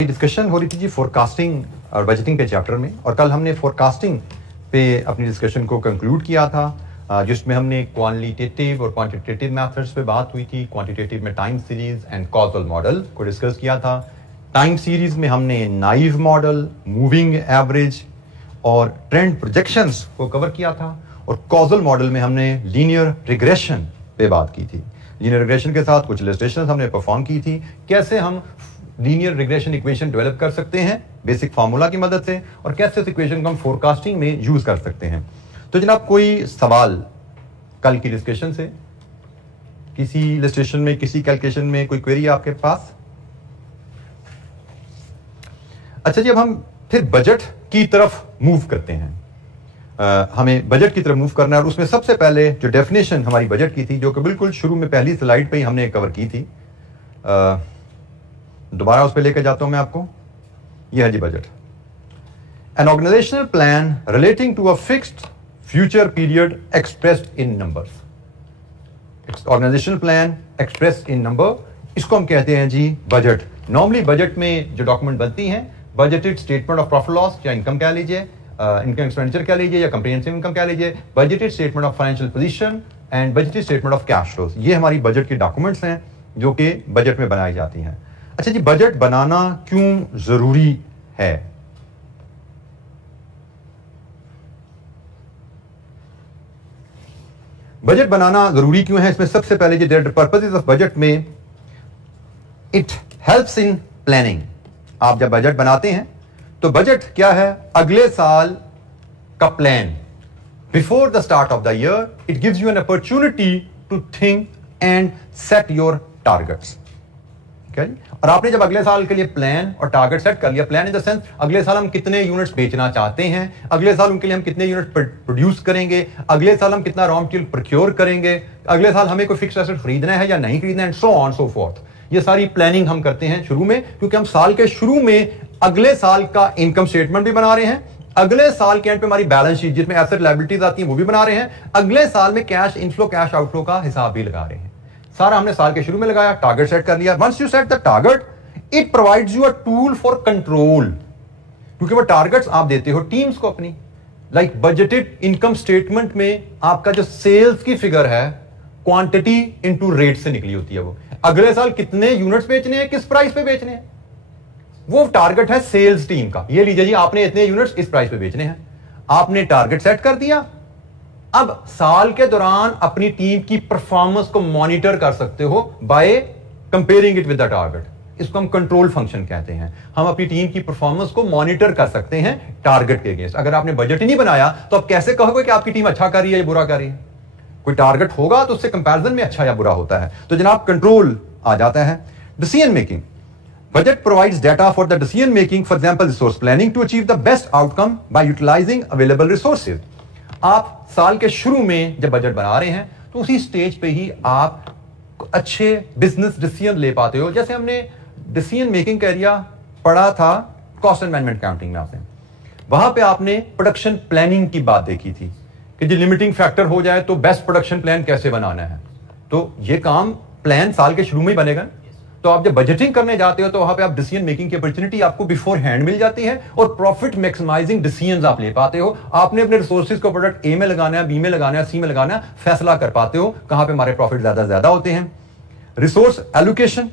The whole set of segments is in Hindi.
डिस्कशन हो रही थी जी फोरकास्टिंग और बजटिंग के चैप्टर में, और कल हमने फोरकास्टिंग पे अपनी डिस्कशन को कंक्लूड किया था, जिसमें हमने क्वालिटेटिव और क्वांटिटेटिव मेथड्स पे बात हुई थी। क्वांटिटेटिव में time series and causal model को डिस्कस किया था। टाइम सीरीज में हमने नाइव मॉडल, मूविंग एवरेज और ट्रेंड प्रोजेक्शंस को कवर किया था, और कॉजल मॉडल में हमने लीनियर रिग्रेशन पे बात की थी। लीनियर रिग्रेशन के साथ कुछ इलस्ट्रेशंस हमने परफॉर्म की थी, कैसे हम लीनियर रिग्रेशन इक्वेशन डेवलप कर सकते हैं बेसिक फार्मूला की मदद से, और कैसे इस इक्वेशन को हम फोरकास्टिंग में यूज कर सकते हैं। तो जनाब, कोई सवाल कल की डिस्कशन से, किसी इलस्ट्रेशन में, किसी कैलकुलेशन में कोई क्वेरी आपके पास? अच्छा जी, अब हम फिर बजट की तरफ मूव करते हैं। हमें बजट की तरफ मूव करना है, और उसमें सबसे पहले जो डेफिनेशन हमारी बजट की थी, जो कि बिल्कुल शुरू में पहली स्लाइड पे ही हमने कवर की थी, दोबारा उस पर लेकर जाता हूं मैं आपको। यह है जी budget. An organisational plan relating to a fixed future period expressed in numbers. Organisational plan expressed in number, इसको हम कहते हैं जी बजट। नॉर्मली बजट में जो डॉक्यूमेंट बनती हैं, budgeted statement of profit loss या इनकम कह लीजिए, इनकम एक्सपेंडिचर कह लीजिए, या कंप्रिहेंसिव इनकम कह लीजिए, budgeted statement of financial position and budgeted statement of cash flows. ये हमारी बजट के डॉक्यूमेंट्स हैं जो कि बजट में बनाई जाती हैं। अच्छा जी, बजट बनाना क्यों जरूरी है? बजट बनाना जरूरी क्यों है? इसमें सबसे पहले जी, देयर पर्पसेस ऑफ बजट में, इट हेल्प्स इन प्लानिंग। आप जब बजट बनाते हैं तो बजट क्या है? अगले साल का plan. Before the start of the year it gives you an opportunity to think and set your targets. और आपने जब अगले साल के लिए प्लान और टारगेट सेट कर लिया, प्लान इन द सेंस अगले साल हम कितने यूनिट्स बेचना चाहते हैं, अगले साल उनके लिए हम कितने यूनिट प्रोड्यूस करेंगे, अगले साल हम कितना रॉ मटेरियल प्रोक्योर करेंगे, अगले साल हमें कोई फिक्स्ड एसेट खरीदना है या नहीं खरीदना है, and so on so fourth. ये सारी प्लानिंग हम करते हैं शुरू में, क्योंकि हम साल के शुरू में अगले साल का इनकम स्टेटमेंट भी बना रहे हैं, अगले साल के एंड पे हमारी बैलेंस शीट जिसमें एसेट लायबिलिटीज आती हैं वो भी बना रहे हैं, अगले साल में कैश इनफ्लो कैश आउटफ्लो का हिसाब भी लगा रहे हैं। सारा हमने साल के शुरू में लगाया, टारगेट सेट कर लिया। Once you set the target, it provides you a tool for control, क्योंकि वो टारगेट्स आप देते हो टीम्स को अपनी। लाइक बजटेड इनकम स्टेटमेंट में आपका जो सेल्स की फिगर है, क्वांटिटी इनटू रेट से निकली होती है। वो अगले साल कितने यूनिट्स बेचने हैं, किस प्राइस पे बेचने हैं, वो टारगेट है सेल्स टीम का। ये लीजिए जी, आपने इतने यूनिट्स इस प्राइस पे बेचने हैं, आपने टारगेट सेट कर दिया। अब साल के दौरान अपनी टीम की परफॉर्मेंस को मॉनिटर कर सकते हो by comparing it with the target. इसको हम कंट्रोल फंक्शन कहते हैं। हम अपनी टीम की परफॉर्मेंस को मॉनिटर कर सकते हैं टारगेट के अगेंस्ट। अगर आपने बजट ही नहीं बनाया तो आप कैसे कहोगे कि आपकी टीम अच्छा कर रही है या बुरा कर रही है? कोई टारगेट होगा तो उससे कंपैरिजन में अच्छा या बुरा होता है। तो जनाब, कंट्रोल आ जाता है। Decision making, budget provides data for the decision making, for example resource planning, to achieve the best outcome by utilising available resources. आप साल के शुरू में जब बजट बना रहे हैं तो उसी स्टेज पे ही आप अच्छे बिजनेस डिसीजन ले पाते हो। जैसे हमने डिसीजन मेकिंग का एरिया पढ़ा था कॉस्ट एंड मैनेजमेंट अकाउंटिंग में, आपने वहां पे आपने प्रोडक्शन प्लानिंग की बात देखी थी कि जो लिमिटिंग फैक्टर हो जाए तो बेस्ट प्रोडक्शन प्लान कैसे बनाना है। तो ये काम प्लान साल के शुरू में ही बनेगा। तो आप जब बजटिंग करने जाते हो तो वहां पे आप डिसीजन मेकिंग की अपॉर्चुनिटी आपको बिफोर हैंड मिल जाती है, और प्रॉफिट मैक्सिमाइजिंग डिसीजंस आप ले पाते हो। आपने अपने रिसोर्सेज को प्रोडक्ट ए में लगाना है, बी में लगाना है, सी में लगाना है, फैसला कर पाते हो कहां पे हमारे प्रॉफिट ज्यादा होते हैं। रिसोर्स एलोकेशन,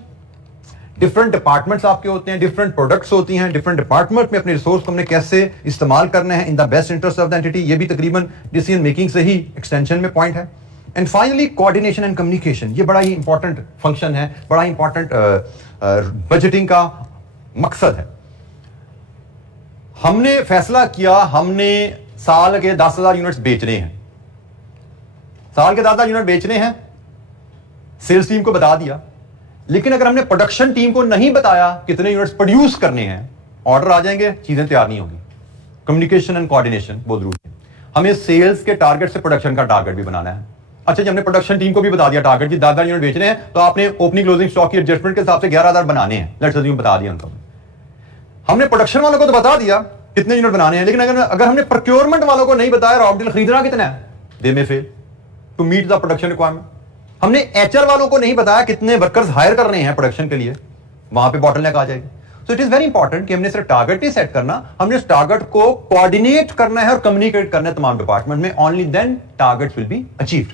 डिफरेंट डिपार्टमेंट्स आपके होते हैं, डिफरेंट प्रोडक्ट्स होती हैं, डिफरेंट डिपार्टमेंट में अपने रिसोर्स को हमने कैसे इस्तेमाल करना है in the best interest of the entity. ये भी तकरीबन डिसीजन मेकिंग से ही एक्सटेंशन में पॉइंट है। And finally coordination and communication, ये बड़ा ही इंपॉर्टेंट फंक्शन है, बड़ा ही इंपॉर्टेंट बजटिंग का मकसद है। हमने फैसला किया, हमने साल के 10,000 यूनिट्स बेचने हैं, साल के 10,000 यूनिट बेचने हैं, सेल्स टीम को बता दिया। लेकिन अगर हमने प्रोडक्शन टीम को नहीं बताया कितने यूनिट्स प्रोड्यूस करने हैं, ऑर्डर आ जाएंगे, चीजें तैयार नहीं होगी। कम्युनिकेशन एंड कोऑर्डिनेशन बहुत जरूरी है। हमें सेल्स के टारगेट से प्रोडक्शन का टारगेट भी बनाना है। अच्छा जी, हमने प्रोडक्शन टीम को भी बता दिया टारगेट की 10,000 यूनिट बेचने हैं, तो आपने ओपनिंग क्लोजिंग स्टॉक की एडजस्टमेंट के हिसाब से 11,000 बनाने हैं, लेट्स अज्यूम बता दिया उनको। हमने प्रोडक्शन वालों को तो बता दिया कितने यूनिट बनाने हैं, लेकिन अगर हमने प्रोक्योरमेंट वालों को नहीं बताया रॉ मटेरियल खरीदना कितना है, they may fail to meet the production requirement. हमने एचआर वालों को नहीं बताया कितने वर्कर्स हायर करने हैं प्रोडक्शन के लिए, वहां पे बॉटलनेक आ जाएगी। So it is very important कि हमने सिर्फ टारगेट नहीं सेट करना, हमने उस टारगेट को कोऑर्डिनेट करना है और कम्युनिकेट करना है तमाम डिपार्टमेंट में. Only then targets will be achieved.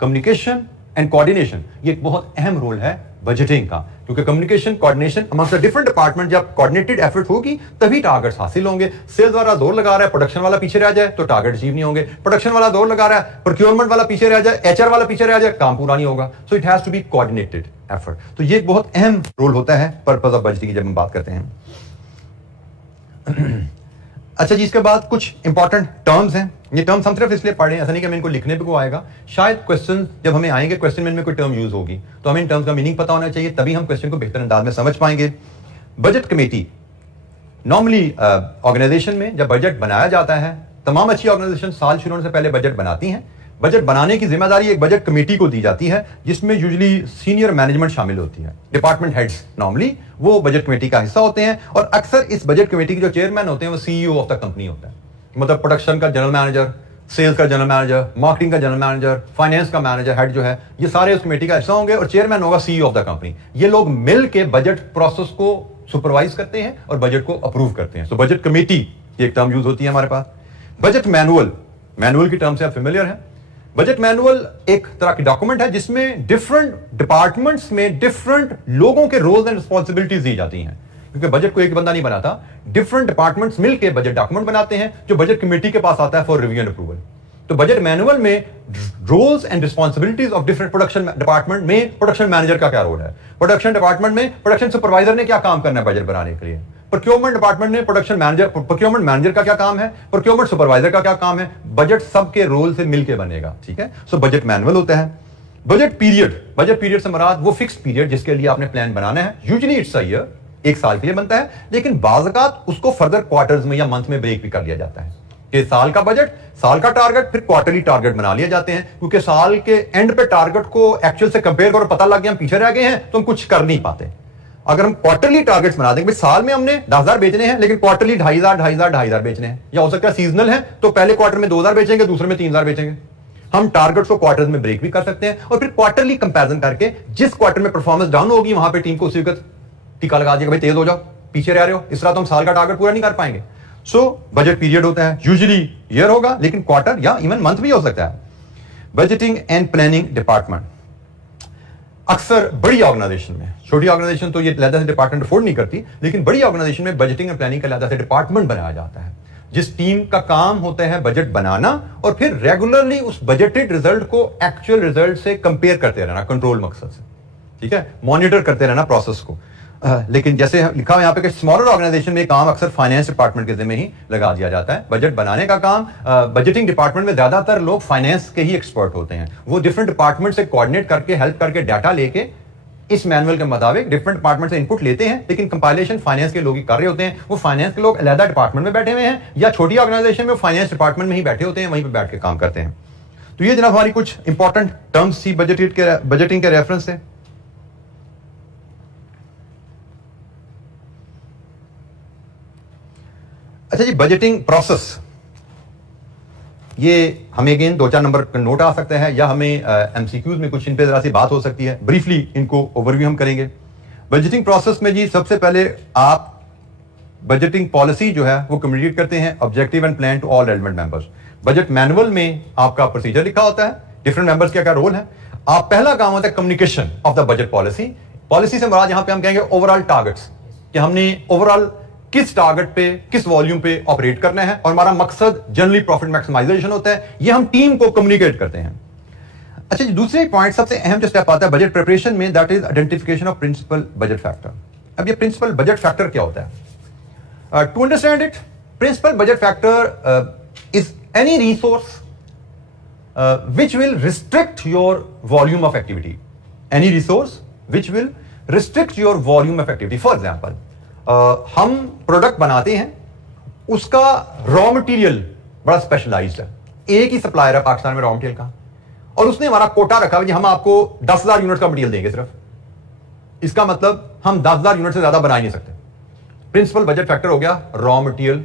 Communication and coordination ये एक बहुत अहम रोल है बजटिंग का, क्योंकि communication coordination amongst the different department जब कोऑर्डिनेटेड एफर्ट होगी तभी टारगेट्स हासिल होंगे. सेल्स वाला जोर लगा रहा है, प्रोडक्शन वाला पीछे रह जाए तो टारगेट अचीव नहीं होंगे. प्रोडक्शन वाला जोर लगा रहा है, प्रोक्योरमेंट वाला पीछे रह जाए, एचआर वाला पीछे रह जाए, काम पूरा नहीं होगा. So it has to be coordinated effort. तो ये एक बहुत अहम रोल होता है पर्पस ऑफ बजटिंग की जब हम बात करते हैं. अच्छा जी, इसके बाद कुछ इंपॉर्टेंट टर्म्स हैं. ये टर्म्स हम सिर्फ इसलिए पढ़े, ऐसा नहीं कि हमें इनको लिखने पे को आएगा. शायद क्वेश्चन जब हमें आएंगे, क्वेश्चन में इनमें कोई टर्म यूज होगी तो हमें इन टर्म्स का मीनिंग पता होना चाहिए, तभी हम क्वेश्चन को बेहतर अंदाज में समझ पाएंगे. बजट कमेटी नॉर्मली ऑर्गेनाइजेशन में जब बजट बनाया जाता है, तमाम अच्छी ऑर्गेनाइजेशन साल शुरू होने से पहले बजट बनाती हैं. बजट बनाने की जिम्मेदारी एक बजट कमेटी को दी जाती है, जिसमें यूजुअली सीनियर मैनेजमेंट शामिल होती है. डिपार्टमेंट हेड्स नॉर्मली वो बजट कमेटी का हिस्सा होते हैं, और अक्सर इस बजट कमेटी के जो चेयरमैन होते हैं वो सीईओ ऑफ द कंपनी होता है. मतलब प्रोडक्शन का जनरल मैनेजर, सेल्स का जनरल मैनेजर, मार्केटिंग का जनरल मैनेजर, फाइनेंस का मैनेजर हेड जो है, ये सारे उस कमेटी का हिस्सा होंगे, और चेयरमैन होगा सीईओ ऑफ द कंपनी. ये लोग मिल के बजट प्रोसेस को सुपरवाइज करते हैं और बजट को अप्रूव करते हैं. सो बजट कमेटी ये एक टर्म यूज होती है हमारे पास. बजट मैनुअल, मैनुअल की टर्म से आप फेमिलियर हैं. बजट मैनुअल एक तरह की डॉक्यूमेंट है जिसमें डिफरेंट डिपार्टमेंट्स में डिफरेंट लोगों के रोल्स एंड रिस्पॉन्सिबिलिटीज दी जाती हैं, क्योंकि बजट को एक बंदा नहीं बनाता, डिफरेंट डिपार्टमेंट्स मिलकर बजट डॉक्यूमेंट बनाते हैं जो बजट कमेटी के पास आता है फॉर रिव्यू एंड अप्रूवल. तो बजट मैनुअल में roles and responsibilities of different production department में प्रोडक्शन मैनेजर का क्या रोल है, प्रोडक्शन डिपार्टमेंट में प्रोडक्शन सुपरवाइजर ने क्या काम करना है बजट बनाने के लिए, प्रोक्योरमेंट डिपार्टमेंट में प्रोक्योरमेंट मैनेजर का क्या काम है, प्रोक्योरमेंट सुपरवाइजर का क्या काम है. बजट सबके रोल से मिलकर बनेगा. ठीक है. सो बजट मैनुअल होता है. बजट पीरियड, बजट पीरियड से मुराद वो फिक्स्ड पीरियड जिसके लिए आपने प्लान बनाना है. यूजुअली इट्स अ ईयर, एक साल के लिए बनता है, लेकिन बाज़ औक़ात उसको फर्दर क्वार्टर्स में या मंथ में ब्रेक भी कर लिया जाता है कि साल का बजट, साल का टारगेट, फिर क्वार्टरली टारगेट बना लिए जाते हैं, क्योंकि साल के एंड पे टारगेट को एक्चुअल से कंपेयर करो, पता लग गया हम पीछे रह गए हैं तो हम कुछ कर नहीं पाते. अगर हम क्वार्टरली टारगेट्स बना देंगे, साल में हमने 10,000 बेचने हैं, लेकिन क्वार्टरली 2,500 बेचने हैं, या हो सकता है सीजनल है तो पहले क्वार्टर में 2,000 बेचेंगे, दूसरे में 3,000 बेचेंगे. हम टारगेट्स को क्वार्टर में ब्रेक भी कर सकते हैं, और फिर क्वार्टरली कंपैरिजन करके जिस क्वार्टर में परफॉर्मेंस डाउन होगी वहां पे टीम को उसी वक्त टीका लगा दिया, भाई तेज हो जाओ, पीछे रह रहे हो, इस तरह तो हम साल का टारगेट पूरा नहीं कर पाएंगे. सो बजट पीरियड होता है, यूजुअली ईयर होगा, लेकिन क्वार्टर या इवन मंथ भी हो सकता है. बजटिंग एंड प्लानिंग डिपार्टमेंट अक्सर बड़ी ऑर्गेनाइजेशन में, छोटी ऑर्गेनाइजेशन तो ये अलग से डिपार्टमेंट अफोर्ड नहीं करती, लेकिन बड़ी ऑर्गेनाइजेशन में बजटिंग एंड प्लानिंग का अलग से डिपार्टमेंट बनाया जाता है, जिस टीम का काम होता है बजट बनाना और फिर रेगुलरली उस बजटेड रिजल्ट को एक्चुअल रिजल्ट से कंपेयर करते रहना, कंट्रोल मकसद से. ठीक है. मॉनिटर करते रहना प्रोसेस को. लेकिन जैसे लिखा हुआ यहाँ पे कि स्मॉलर ऑर्गेनाइजेशन में काम अक्सर फाइनेंस डिपार्टमेंट के जिम्मे ही लगा दिया जाता है. बजट बनाने का काम बजटिंग डिपार्टमेंट में ज्यादातर लोग फाइनेंस के ही एक्सपर्ट होते हैं. वो डिफरेंट डिपार्टमेंट से कोऑर्डिनेट करके, हेल्प करके, डाटा लेके इस मैनुअल के मुताबिक डिफरेंट डिपार्टमेंट से इनपुट लेते हैं, लेकिन कंपाइलेशन फाइनेंस के लोग ही कर रहे होते हैं. वो फाइनेंस के लोग अलग डिपार्टमेंट में बैठे हुए हैं, या छोटी ऑर्गेनाइजेशन में फाइनेंस डिपार्टमेंट में ही बैठे होते हैं, वहीं पर बैठ के काम करते हैं. तो ये जनाब हमारी कुछ इंपॉर्टेंट टर्म्स थी बजटिंग के रेफरेंस से. अच्छा जी, बजटिंग प्रोसेस, ये हमें अगेन 2-4 नंबर का नोट आ सकता है, या हमें एमसीक्यूज में कुछ इन पे जरा सी बात हो सकती है. ब्रीफली इनको ओवरव्यू हम करेंगे. बजटिंग प्रोसेस में जी सबसे पहले आप बजटिंग पॉलिसी जो है वो कम्युनिकेट करते हैं, objective and plan to all relevant members. Budget manual में आपका प्रोसीजर लिखा होता है, डिफरेंट मेंबर्स का क्या रोल है. आप पहला काम होता है communication of the budget policy. Policy से मुराद यहां पे हम कहेंगे ओवरऑल टारगेट्स, कि हमने ओवरऑल किस टारगेट पे, किस वॉल्यूम पे ऑपरेट करना है, और हमारा मकसद जनरली प्रॉफिट मैक्सिमाइजेशन होता है. ये हम टीम को कम्युनिकेट करते हैं. अच्छा जी, दूसरे पॉइंट, सबसे अहम जो स्टेप आता है बजट प्रिपरेशन में, that is identification of principal budget factor. अब ये प्रिंसिपल बजट फैक्टर क्या होता है? To understand it, principal budget factor is any resource which will restrict your volume of activity. Any resource which will restrict your volume of activity. For example, हम प्रोडक्ट बनाते हैं, उसका रॉ मटेरियल बड़ा स्पेशलाइज्ड है, एक ही सप्लायर है पाकिस्तान में रॉ मटेरियल का, और उसने हमारा कोटा रखा है, हम आपको 10,000 यूनिट का मटेरियल देंगे सिर्फ. इसका मतलब हम 10,000 यूनिट से ज्यादा बना ही नहीं सकते. प्रिंसिपल बजट फैक्टर हो गया रॉ मटेरियल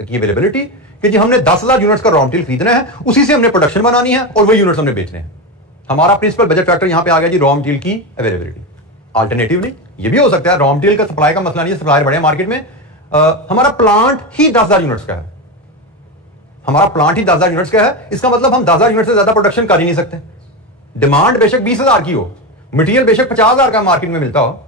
की अवेलेबिलिटी, कि जी हमने 10,000 यूनिट्स का रॉ मटेरियल खरीदना है, उसी से हमने प्रोडक्शन बनानी है और वही यूनिट्स हमने बेचने हैं. हमारा प्रिंसिपल बजट फैक्टर यहां पे आ गया जी रॉ मटेरियल की अवेलेबिलिटी. अल्टरनेटिवली ये भी हो सकता है रॉ मटेरियल का सप्लाई का मसला नहीं है, सप्लायर बड़े मार्केट में, हमारा प्लांट ही 10,000 यूनिट्स का है, हमारा प्लांट ही 10,000 यूनिट्स का है, इसका मतलब हम 10,000 यूनिट से ज्यादा प्रोडक्शन कर ही नहीं सकते। डिमांड बेशक 20,000 की हो, मटेरियल बेशक 50,000 का मार्केट में मिलता हो,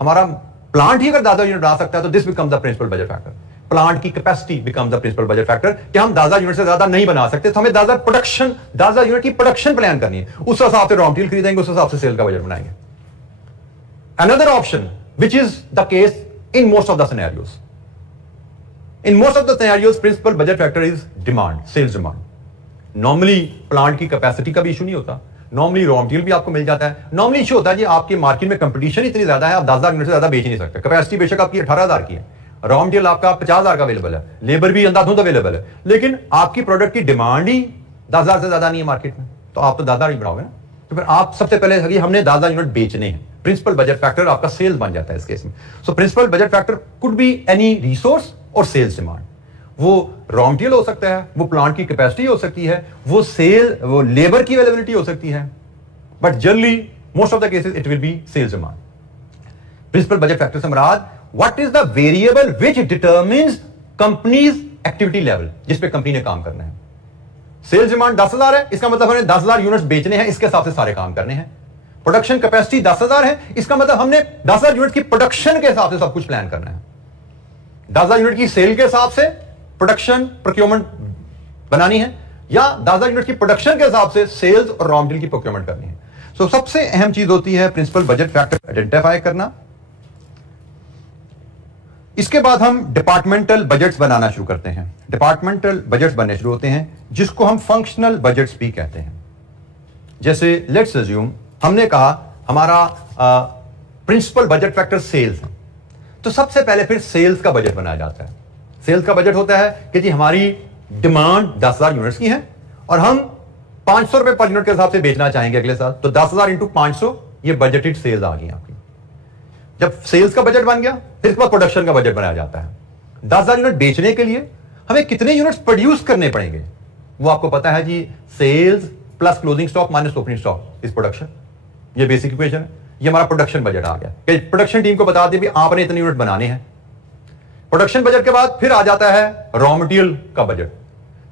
हमारा प्लांट ही अगर 10,000 यूनिट बना सकता है तो this becomes the principal budget factor. Plant की capacity becomes the principal budget factor कि हम 10,000 यूनिट से ज्यादा नहीं बना सकते, तो हमें 10,000 यूनिट की प्रोडक्शन प्लान करनी है, उस हिसाब से रॉ मटेरियल खरीदेंगे, उस हिसाब से सेल का बजट बनाएंगे। Another option, which is the case in most of the scenarios. In most of the scenarios, principal budget factor is demand, sales demand. Normally, plant की कैपेसिटी का भी इशू नहीं होता, नॉर्मली रॉ मटेरियल भी आपको मिल जाता है। नॉर्मली इशू होता है जी आपके मार्केट में कंपटीशन इतनी ज्यादा है, आप 10,000 यूनिट से ज्यादा बेच नहीं सकते। कैपेसिटी बेशक आपकी 18,000 की है, रॉ मटेरियल आपका 50,000 का अवेलेबल है, लेबर भी अंधाधुंध अवेलेबल है, लेकिन आपकी प्रोडक्ट की डिमांड ही 10,000 से ज्यादा नहीं है मार्केट में, तो आप तो 10,000 ही बनाओगे ना। तो फिर आप सबसे पहले हमने 10,000 यूनिट बेचने हैं, प्रिंसिपल बजट फैक्टर आपका सेल्स बन जाता है इस केस में। So principal budget factor could be any resource or sales demand. वो रॉ मटेरियल हो सकता है, वो प्लांट की कैपेसिटी हो सकती है, वो लेबर की अवेलेबिलिटी हो सकती है, but generally most of the cases it will be sales demand. Principal budget factor से मुराद what is the variable which determines company's activity level, जिस पे कंपनी ने काम करना है। सेल्स डिमांड 10,000 है, इसका मतलब हमें 10,000 यूनिट्स बेचने हैं, इसके हिसाब से सारे काम करने हैं। प्रोडक्शन कैपेसिटी 10,000 है, इसका मतलब हमने 10,000 यूनिट की प्रोडक्शन के हिसाब से सब कुछ प्लान करना है। 10,000 यूनिट की सेल के हिसाब से प्रोडक्शन प्रोक्योरमेंट बनानी है, या 10,000 यूनिट की प्रोडक्शन के हिसाब से सेल्स और रॉ मटेरियल की प्रोक्योरमेंट करनी है। सो सबसे अहम चीज होती है प्रिंसिपल बजट फैक्टर आइडेंटिफाई करना। इसके बाद हम डिपार्टमेंटल बजट्स बनाना शुरू करते हैं। डिपार्टमेंटल बजट्स बनने शुरू होते हैं, जिसको हम फंक्शनल बजट्स भी कहते हैं। जैसे लेट्स अज्यूम हमने कहा हमारा प्रिंसिपल बजट फैक्टर सेल्स है, तो सबसे पहले फिर सेल्स का बजट बनाया जाता है। सेल्स का बजट होता है कि जी हमारी डिमांड 10,000 यूनिट्स की है और हम 500 रुपए पर यूनिट के हिसाब से बेचना चाहेंगे अगले साल, तो 10,000 इंटू 500 ये बजटेड सेल्स आ गई आपकी। जब सेल्स का बजट बन गया, फिर इसके बाद प्रोडक्शन का बजट बनाया जाता है। 10,000 यूनिट बेचने के लिए हमें कितने यूनिट्स प्रोड्यूस करने पड़ेंगे वो आपको पता है जी, sales plus closing stock minus opening stock is production. ये बेसिक इक्वेशन है, ये हमारा प्रोडक्शन बजट आ गया कि प्रोडक्शन टीम को बता दें भी आपने इतने यूनिट बनाने हैं। प्रोडक्शन बजट के बाद फिर आ जाता है रॉ मटेरियल का बजट,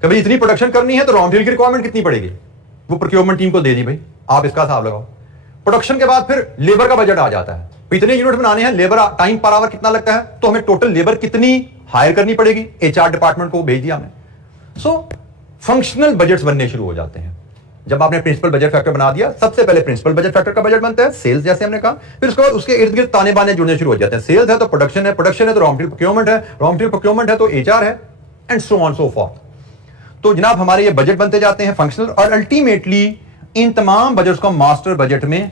कभी इतनी प्रोडक्शन करनी है तो रॉ मटेरियल की रिक्वायरमेंट कितनी पड़ेगी, वो प्रोक्योरमेंट टीम को दे दी, भाई आप इसका हिसाब लगाओ। प्रोडक्शन के बाद फिर लेबर का बजट आ जाता है, इतने यूनिट बनाने हैं, लेबर टाइम पर आवर कितना लगता है, तो हमें टोटल लेबर कितनी हायर करनी पड़ेगी, एचआर डिपार्टमेंट को भेज दिया हमने। सो फंक्शनल बजट्स बनने शुरू हो जाते हैं। जब आपने प्रिंसिपल बजट फैक्टर बना दिया, सबसे पहले प्रिंसिपल बजट फैक्टर का बजट बनता है, सेल्स जैसे हमने कहा, फिर उसके बाद उसके इर्द गिर्द ताने बाने जुड़ने शुरू हो जाते हैं। सेल्स है तो प्रोडक्शन है, प्रोडक्शन है तो रॉ मटेरियल प्रोक्योरमेंट है, रॉ मटेरियल प्रोक्योरमेंट है तो एचआर है, and so on so forth. तो जनाब हमारे ये बजट बनते जाते हैं फंक्शनल, और अल्टीमेटली इन तमाम बजट्स को मास्टर बजट में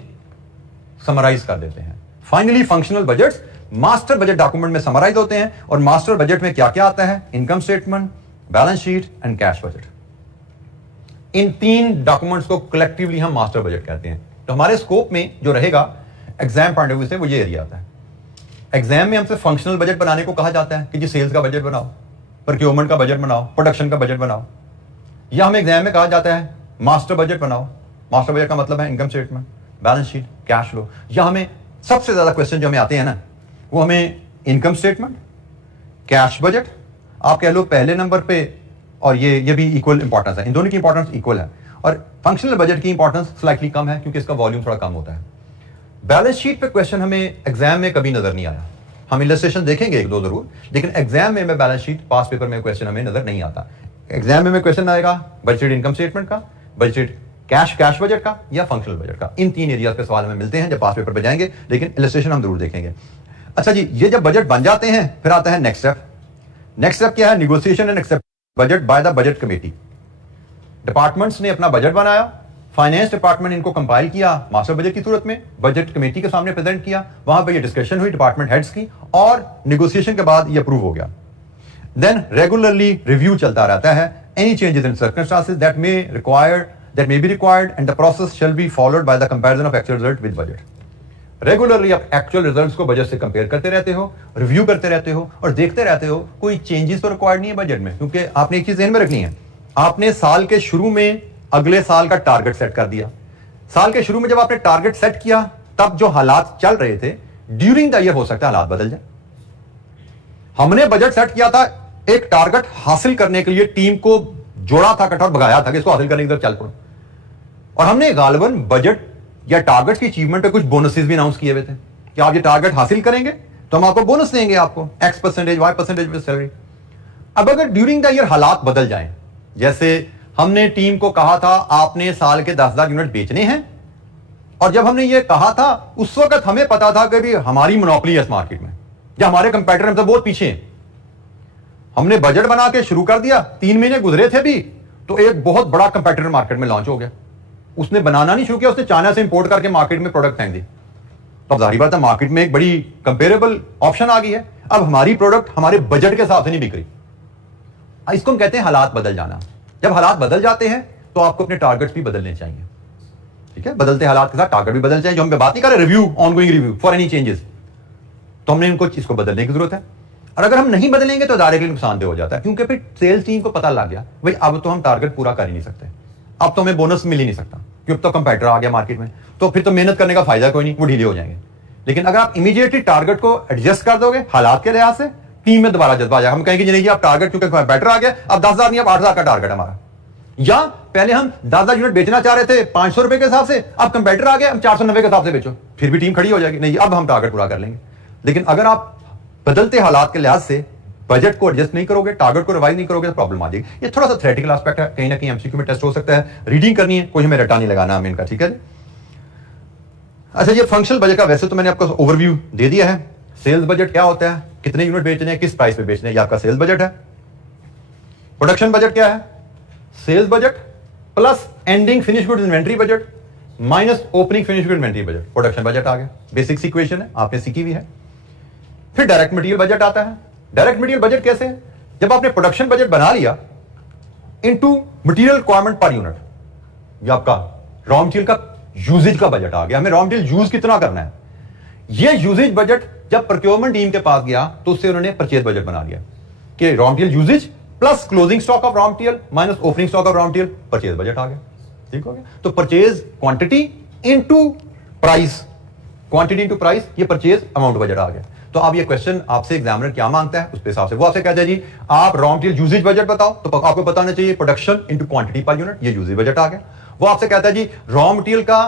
समराइज कर देते हैं। Finally functional budgets master budget document में समराइज होते हैं, और मास्टर बजट में क्या क्या आता है, income statement, balance sheet and cash budget. इन तीन डॉक्यूमेंट्स को कलेक्टिवली हम मास्टर बजट कहते हैं। तो हमारे स्कोप में जो रहेगा एग्जाम पॉइंट ऑफ व्यू से वो ये एरिया आता है। एग्जाम में हमसे फंक्शनल बजट बनाने को कहा जाता है कि जी सेल्स का बजट बनाओ, प्रोक्योरमेंट का बजट बनाओ, प्रोडक्शन का बजट बनाओ, या हमें एग्जाम में कहा जाता है मास्टर बजट बनाओ। मास्टर बजट का मतलब है income statement, balance sheet, cash flow. या हमें सबसे ज्यादा क्वेश्चन जो हमें आते हैं ना, वो हमें इनकम स्टेटमेंट, कैश बजट, आप कह लो पहले नंबर पे, और ये भी इक्वल इंपॉर्टेंस है, इन दोनों की इंपॉर्टेंस इक्वल है। और फंक्शनल बजट की इंपॉर्टेंस स्लाइटली कम है क्योंकि इसका वॉल्यूम थोड़ा कम होता है। बैलेंस शीट पे क्वेश्चन हमें एग्जाम में कभी नजर नहीं आया, हम इलस्ट्रेशन देखेंगे एक दो जरूर, लेकिन एग्जाम में बैलेंस शीट पास पेपर में क्वेश्चन हमें नजर नहीं आता। एग्जाम में क्वेश्चन आएगा बजटेड इनकम स्टेटमेंट का, बजटेड कैश बजट का, या फंक्शनल बजट का। इन तीन एरियाज पे सवाल हमें मिलते हैं जब पास पेपर पे जाएंगे, लेकिन इलस्ट्रेशन हम जरूर देखेंगे। अच्छा जी, ये जब बजट बन जाते हैं फिर आता है नेक्स्ट स्टेप। नेक्स्ट स्टेप क्या है, negotiation and accept budget by the budget committee. Departments ने अपना बजट बनाया, फाइनेंस डिपार्टमेंट इनको कंपाइल किया मास्टर बजट की सूरत में, बजट कमेटी के सामने प्रेजेंट किया, वहां पे ये डिस्कशन हुई डिपार्टमेंट हेड्स की, और निगोशिएशन के बाद ये अप्रूव हो गया। देन रेगुलरली रिव्यू चलता रहता है, any changes in circumstances that may be required and the process shall be followed by the comparison of actual result with budget. Regularly आप एक्चुअल रिजल्ट्स को बजट से कंपेयर करते रहते हो, रिव्यू करते रहते हो, और देखते रहते हो कोई चेंजेस तो रिक्वायर्ड नहीं है बजट में, क्योंकि आपने एक चीज ध्यान में रखनी है, आपने साल के शुरू में अगले साल का टारगेट सेट कर दिया। साल के शुरू में जब आपने टारगेट सेट किया, तब जो हालात चल रहे थे ड्यूरिंग द ईयर हो सकता है हालात बदल जाए। हमने बजट सेट किया था एक टारगेट हासिल करने के लिए, टीम को जोड़ा था, कठोर भगाया था कि इसको हासिल करने की तरफ चल पड़ो, और हमने गालिबन बजट या टारगेट की अचीवमेंट पे कुछ बोनसेस भी अनाउंस किए हुए थे कि आप ये टारगेट हासिल करेंगे तो हम आपको बोनस देंगे, आपको X% Y% सैलरी। अब अगर ड्यूरिंग द ईयर हालात बदल जाएं, जैसे हमने टीम को कहा था आपने साल के 10,000 यूनिट बेचने हैं, और जब हमने ये कहा था उस वक्त हमें पता था कि भी हमारी मोनोपोली है इस मार्केट में या हमारे कंपेटिटर हमसे बहुत पीछे हैं। हमने बजट बना के शुरू कर दिया, 3 महीने गुजरे थे भी तो एक बहुत बड़ा कंपेटिटर मार्केट में लॉन्च हो गया। उसने बनाना नहीं शुरू किया, उसने चाइना से इंपोर्ट करके मार्केट में प्रोडक्ट फेंक दी। तो जाहिर बात है मार्केट में एक बड़ी कंपेरेबल ऑप्शन आ गई है। अब हमारी प्रोडक्ट हमारे बजट के हिसाब से नहीं बिक रही। इसको हम कहते हैं हालात बदल जाना। जब हालात बदल जाते हैं तो आपको अपने टारगेट्स भी बदलने चाहिए, ठीक है। बदलते हालात के साथ टारगेट भी बदलने चाहिए। जो हम बात नहीं कर रहे review, ongoing review for any changes, तो हमने इनको चीज को बदलने की जरूरत है। और अगर हम नहीं बदलेंगे तो डायरेक्टली नुकसानदेह हो जाता है, क्योंकि फिर सेल्स टीम को पता लग गया भाई अब तो हम टारगेट पूरा कर ही नहीं सकते, अब तो हमें बोनस मिल ही नहीं सकता क्योंकि अब तो कंपेटिटर आ गया मार्केट में, तो फिर तो मेहनत करने का फायदा कोई नहीं, वो ढीले हो जाएंगे। लेकिन अगर आप इमीडिएटली टारगेट को एडजस्ट कर दोगे हालात के लिहाज से, टीम में दोबारा जज्बा आ जाएगा। हम कहेंगे नहीं आप टारगेट क्योंकि कंपेटिटर आ गया, अब 10,000 नहीं अब 8,000 का टारगेट हमारा, या पहले हम 10,000 यूनिट बेचना चाह रहे थे 500 रुपए के हिसाब से, अब कंपेटिटर आ गया हम 490 के हिसाब से बेचो, फिर भी टीम खड़ी हो जाएगी, नहीं अब हम टारगेट पूरा कर लेंगे। लेकिन अगर आप बदलते हालात के लिहाज से बजट को एडजस्ट नहीं करोगे, टारगेट को रिवाइज नहीं करोगे तो प्रॉब्लम आ जाएगी। ये थोड़ा सा थ्योरेटिकल एस्पेक्ट है, कहीं ना कहीं एमसीक्यू में टेस्ट हो सकता है, रीडिंग करनी है, कोई हमें रटा नहीं लगाना हमें इनका, ठीक है। अच्छा, ये फंक्शनल बजट का वैसे तो मैंने आपको ओवरव्यू दे दिया है। सेल्स बजट क्या होता है, कितने यूनिट बेचने हैं, किस प्राइस पे बेचने हैं, ये आपका सेल्स बजट है। प्रोडक्शन बजट क्या है, sales budget plus ending finish goods inventory budget minus opening finish good inventory budget, production budget आ गया। बेसिक इक्वेशन है, आपने सीखी हुई है। फिर डायरेक्ट मटेरियल बजट आता है। डायरेक्ट मटेरियल बजट कैसे है, जब आपने प्रोडक्शन बजट बना लिया into material requirement per unit, ये आपका रॉ मटेरियल का यूजेज का बजट आ गया। हमें रॉ मटेरियल यूज कितना करना है, ये यूजेज बजट जब प्रोक्योरमेंट टीम के पास गया तो उससे उन्होंने परचेज बजट बना लिया कि raw material usages plus closing stock of raw material minus opening stock of raw material, purchase budget आ गया। ठीक हो गया। तो purchase quantity into price, quantity into price, ये परचेज अमाउंट बजट आ गया। तो अब ये क्वेश्चन आपसे एग्जामिनर क्या मांगता है उस हिसाब से वो आपसे कहता है जी आप रॉ मटेरियल यूजेज बजट बताओ, तो आपको बताना चाहिए production into quantity per unit, ये यूजेज बजट आ गया। वो आपसे कहता है जी रॉ मटेरियल का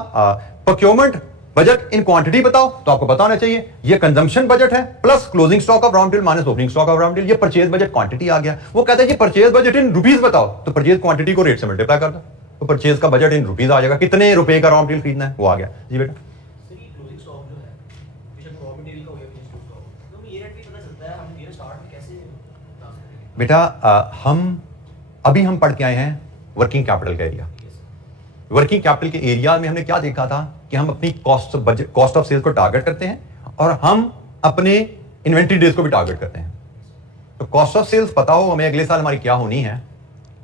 प्रोक्योरमेंट बजट इन क्वांटिटी बताओ, तो आपको बताना चाहिए ये कंजम्पशन बजट है plus closing stock of raw material minus opening stock of raw material, ये परचेज बजट क्वांटिटी आ गया। वो कहता है जी परचेज बजट इन रुपीस बताओ, तो परचेज क्वांटिटी को रेट से मल्टीप्लाई कर दो, तो परचेज का बजट इन रुपीस आ जाएगा, कितने रुपए का रॉ मटेरियल खरीदना है वो आ गया। जी बेटा, बेटा हम पढ़ के आए हैं वर्किंग कैपिटल का एरिया। वर्किंग कैपिटल के एरिया में हमने क्या देखा था कि हम अपनी कॉस्ट ऑफ सेल्स को टारगेट करते हैं और हम अपने इन्वेंट्री डेज को भी टारगेट करते हैं। तो कॉस्ट ऑफ सेल्स पता हो हमें अगले साल हमारी क्या होनी है,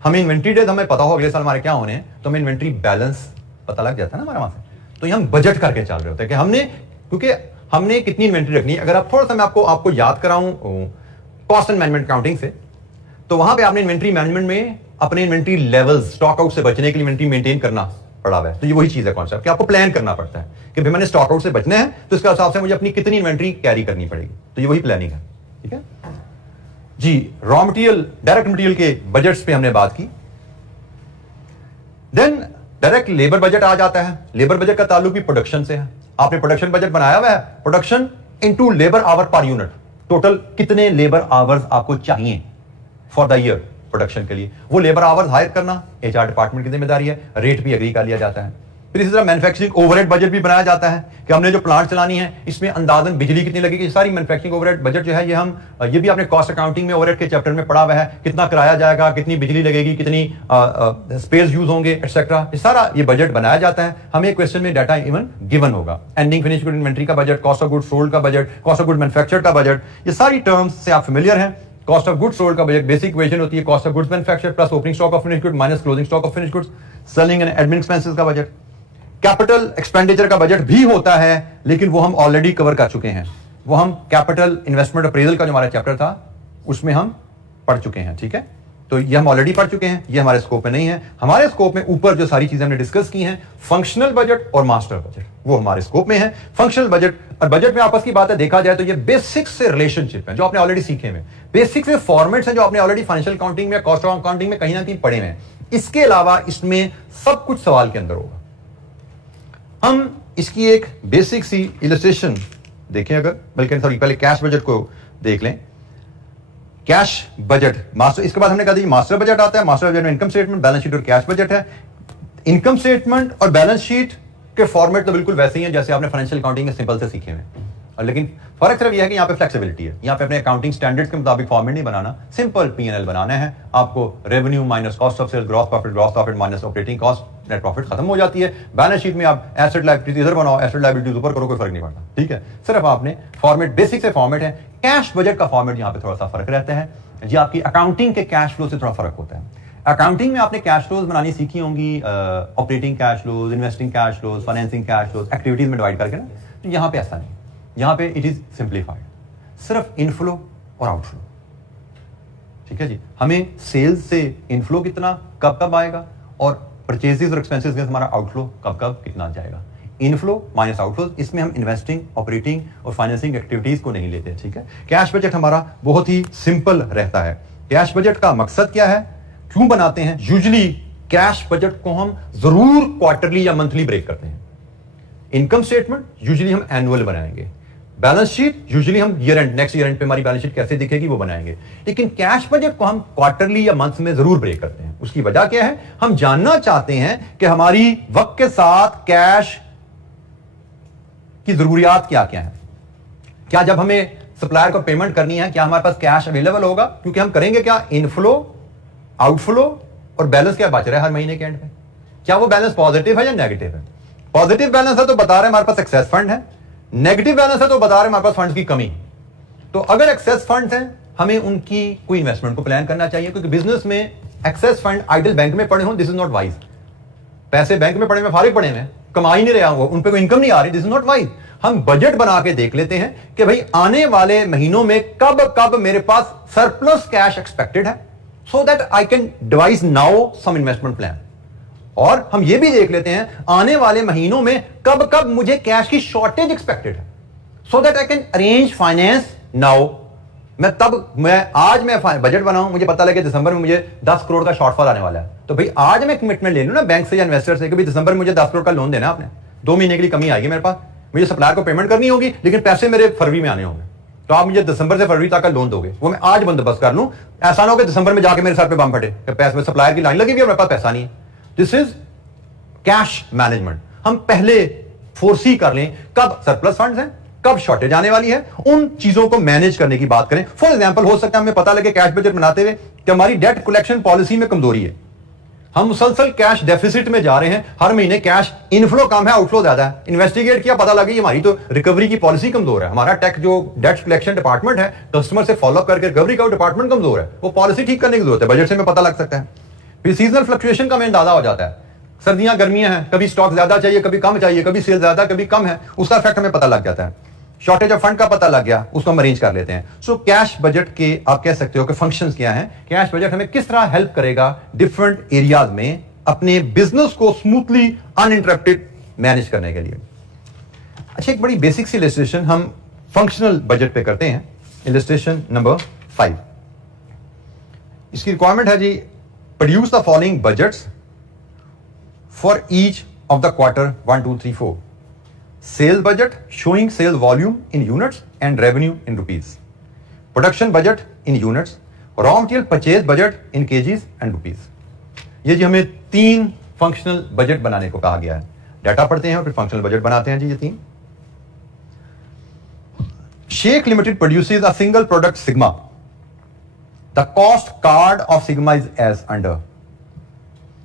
हमें इन्वेंट्री डेज हमें पता हो अगले साल हमारे क्या होने हैं, तो हमें इन्वेंट्री बैलेंस पता लग जाता है ना हमारे वहां से। तो ये हम बजट करके चल रहे होते हैं कि हमने, क्योंकि हमने कितनी इन्वेंट्री रखनी है। अगर आप थोड़ा सा मैं आपको याद कराऊं कॉस्ट एंड मैनेजमेंट अकाउंटिंग से, तो वहां पे आपने इन्वेंट्री मैनेजमेंट में अपने इन्वेंट्री लेवल्स, स्टॉक आउट से बचने के लिए इन्वेंट्री मेंटेन करना पड़ा हुआ है। तो ये वही चीज है कॉन्सेप्ट कि आपको प्लान करना पड़ता है कि भाई मैंने स्टॉक आउट से बचना है तो इसके हिसाब से मुझे अपनी कितनी इन्वेंट्री कैरी करनी पड़ेगी। तो ये वही प्लानिंग है। ठीक है जी। रॉ मटेरियल, डायरेक्ट मटेरियल के बजट्स पे हमने बात की। देन डायरेक्ट लेबर बजट आ जाता है। लेबर बजट का ताल्लुक भी प्रोडक्शन से है। आपने प्रोडक्शन बजट बनाया हुआ है, production into labour our per unit, total कितने लेबर आवर्स आपको चाहिए फॉर द ईयर प्रोडक्शन के लिए, वो लेबर आवर्स हायर करना एचआर डिपार्टमेंट की जिम्मेदारी है। रेट भी एग्री कर लिया जाता है। फिर इसी तरह मैन्युफैक्चरिंग ओवरहेड बजट भी बनाया जाता है कि हमने जो प्लांट चलानी है इसमें अंदाजन बिजली कितनी लगेगी, सारी मैन्युफैक्चरिंग ओवरहेड बजट जो है ये भी आपने कॉस्ट अकाउंटिंग में ओवरहेड के चैप्टर में पढ़ा हुआ है। कितना किराया जाएगा, कितनी बिजली लगेगी, कितनी स्पेस यूज होंगे एक्सेट्रा, ये सारा ये बजट बनाया जाता है। हमें क्वेश्चन में डाटा इवन गिवन होगा। एंडिंग फिनिश गुड इन्वेंट्री का budget, cost of good sold का budget, cost of good manufactured का बजट, ये सारी टर्म्स से आप फेमिलियर हैं। कॉस्ट ऑफ गुड्स सोल्ड का बजट बेसिक इक्वेशन होती है cost of goods manufactured plus opening stock of finished good minus closing stock of finished goods, selling and admin expenses का बजट। कैपिटल एक्सपेंडिचर का बजट भी होता है लेकिन वो हम ऑलरेडी कवर कर चुके हैं, वो हम कैपिटल इन्वेस्टमेंट अप्रेजल का जो हमारा चैप्टर था उसमें हम पढ़ चुके हैं। ठीक है, तो ये हम ऑलरेडी पढ़ चुके हैं, ये हमारे स्कोप में नहीं है। हमारे स्कोप में ऊपर जो सारी चीजें हमने डिस्कस की हैं, फंक्शनल बजट और मास्टर बजट, वो हमारे स्कोप में है। फंक्शनल बजट और बजट में आपस की बात है, देखा जाए तो ये बेसिक्स से रिलेशनशिप है जो आपने ऑलरेडी सीखे हैं, बेसिक्स से फॉर्मेट्स हैं जो आपने ऑलरेडी फाइनेंशियल अकाउंटिंग में, कॉस्ट ऑफ अकाउंटिंग में कहीं ना कहीं पढ़े हैं। इसके अलावा इसमें सब कुछ सवाल के अंदर होगा। हम इसकी एक बेसिक सी इलस्ट्रेशन देखें अगर, बल्कि सॉरी पहले कैश बजट को देख लें। कैश बजट मास्टर, इसके बाद हमने कहा था मास्टर बजट आता है। मास्टर बजट में इनकम स्टेटमेंट, बैलेंस शीट और कैश बजट है। इनकम स्टेटमेंट और बैलेंस शीट के फॉर्मेट तो बिल्कुल वैसे ही हैं जैसे आपने फाइनेंशियल अकाउंटिंग के सिंपल से सीखे हैं, और लेकिन फर्क सिर्फ यह है कि यहाँ पे फ्लेक्सिबिलिटी है। यहाँ पे अपने अकाउंटिंग स्टैंडर्ड्स के मुताबिक फॉर्मेट नहीं बनाना, सिंपल P&L बनाना है। आपको revenue minus cost of sales, gross profit minus operating cost, net profit खत्म हो जाती है। बैलेंस शीट में आप एसेट लायबिलिटीज इधर बनाओ, एसेट लायबिलिटीज ऊपर करो, कोई फर्क नहीं पड़ता, ठीक है। सिर्फ आपने फॉर्मेट बेसिक से फॉर्मेट है। कैश बजट का फॉर्मेट यहाँ पे थोड़ा सा फर्क रहता है जी, आपकी अकाउंटिंग के कैश फ्लो से थोड़ा फर्क होता है। अकाउंटिंग में आपने कैश फ्लोज बनानी सीखी होंगी, operating cash flows, investing cash flows, financing cash flows, activities में डिवाइड करके ना। तो यहाँ पे ऐसा नहीं, यहाँ पे इट इज सिंप्लीफाइड, सिर्फ इनफ्लो और आउटफ्लो, ठीक है जी। हमें सेल्स से इनफ्लो कितना कब कब आएगा और परचेजेस और एक्सपेंसेस में हमारा आउटफ्लो कब कब कितना जाएगा। इनफ्लो माइनस आउटफ्लो, इसमें हम इन्वेस्टिंग, ऑपरेटिंग और फाइनेंसिंग एक्टिविटीज को नहीं लेते, ठीक है। कैश बजट हमारा बहुत ही सिंपल रहता है। कैश बजट का मकसद क्या है, क्यों बनाते हैं? यूजुअली कैश बजट को हम जरूर क्वार्टरली या मंथली ब्रेक करते हैं। इनकम स्टेटमेंट यूजुअली हम एनुअल बनाएंगे, बैलेंस शीट यूजुअली हम year and, next year and पे हमारी बैलेंस शीट कैसे दिखेगी वो बनाएंगे। लेकिन कैश बजट को हम क्वार्टरली या मंथ में जरूर ब्रेक करते हैं। उसकी वजह क्या है, हम जानना चाहते हैं कि हमारी वक्त के साथ कैश की जरूरियात क्या क्या है। क्या जब हमें सप्लायर को पेमेंट करनी है, क्या हमारे पास कैश अवेलेबल होगा? क्योंकि हम करेंगे क्या, इनफ्लो, आउटफ्लो और बैलेंस क्या बच रहा है हर महीने के एंड पे, क्या वो बैलेंस पॉजिटिव है या नेगेटिव है? पॉजिटिव बैलेंस है तो बता रहे हैं हमारे पास एक्सेस फंड है, नेगेटिव बैलेंस है तो बता रहे हैं हमारे पास फंड्स की कमी। तो अगर एक्सेस फंड्स हैं, हमें उनकी कोई इन्वेस्टमेंट को प्लान करना चाहिए, क्योंकि बिजनेस में एक्सेस फंड आइडल बैंक में पड़े हो, दिस इज नॉट वाइज। पैसे बैंक में पड़े हुए, फारिग पड़े हुए, कमा ही नहीं रहा हो, उन पे कोई इनकम नहीं आ रही, दिस इज नॉट वाइज। हम बजट बना के देख लेते हैं कि भाई आने वाले महीनों में कब कब मेरे पास सरप्लस कैश एक्सपेक्टेड है, so that I can devise now some investment plan. और हम ये भी देख लेते हैं आने वाले महीनों में कब कब मुझे कैश की शॉर्टेज एक्सपेक्टेड है, so that I can arrange finance now. आज मैं बजट बनाऊं, मुझे पता लगे दिसंबर में मुझे 10 करोड़ का शॉर्टफॉल आने वाला है, तो भाई आज मैं कमिटमेंट ले लूं ना बैंक से या इन्वेस्टर से कि भाई दिसंबर में मुझे 10 करोड़ का लोन देना है आपने, 2 महीने के लिए कमी आएगी मेरे पास, मुझे सप्लायर को पेमेंट करनी होगी, लेकिन पैसे मेरे फरवरी में आने होंगे, तो आप मुझे दिसंबर से फरवरी तक का लोन दोगे, वो मैं आज बंदोबस्त कर लूं। ऐसा ना हो कि दिसंबर में जाके मेरे सर पे बम फटे, पैसे सप्लायर की लाइन लगी हुई है, मेरे पास पैसा नहीं है। This is cash management. हम पहले फोरसी कर लें कब सरप्लस फंड्स हैं, कब शॉर्टेज आने वाली है, उन चीजों को मैनेज करने की बात करें। फॉर एग्जांपल हो सकता है हमें पता लगे कैश बजट बनाते हुए कि हमारी डेट कलेक्शन पॉलिसी में कमजोरी है, हम मुसलसल कैश डेफिसिट में जा रहे हैं, हर महीने कैश इनफ्लो कम है, आउटफ्लो ज्यादा है। इन्वेस्टिगेट किया, पता लगी हमारी तो रिकवरी की पॉलिसी कमजोर है, हमारा टेक जो डेट कलेक्शन डिपार्टमेंट है, कस्टमर से फॉलोअप करके रिकवरी का डिपार्टमेंट कमजोर है, वो पॉलिसी ठीक करने की जरूरत है। बजट से हमें पता लग सकता है। फिर सीजनल फ्लक्चुएशन का हमें अंदाजा हो जाता है, सर्दियां गर्मियां हैं, कभी स्टॉक ज्यादा चाहिए, कभी कम चाहिए, कभी सेल ज्यादा कभी कम है, उसका इफेक्ट हमें पता लग जाता है। शॉर्टेज ऑफ फंड का पता लग गया, उसको हम अरेंज कर लेते हैं। सो कैश बजट के आप कह सकते हो कि फंक्शंस क्या हैं। कैश बजट हमें किस तरह हेल्प करेगा डिफरेंट एरियाज में अपने बिजनेस को स्मूथली अनइंटरप्टेड मैनेज करने के लिए। अच्छा, एक बड़ी बेसिक सी इलस्ट्रेशन हम फंक्शनल बजट पे करते हैं। इलस्ट्रेशन नंबर 5, इसकी रिक्वायरमेंट है जी, produce the following budgets for each of the quarter 1, 2, 3, 4. Sales budget showing sales volume in units and revenue in rupees. Production budget in units. Raw material purchase budget in kgs and rupees. ये जी हमें 3 फंक्शनल बजट बनाने को कहा गया है। डाटा पढ़ते हैं और फिर फंक्शनल बजट बनाते हैं जी। ये 3 Sheikh limited produces a single product sigma. The cost card of sigma is as under.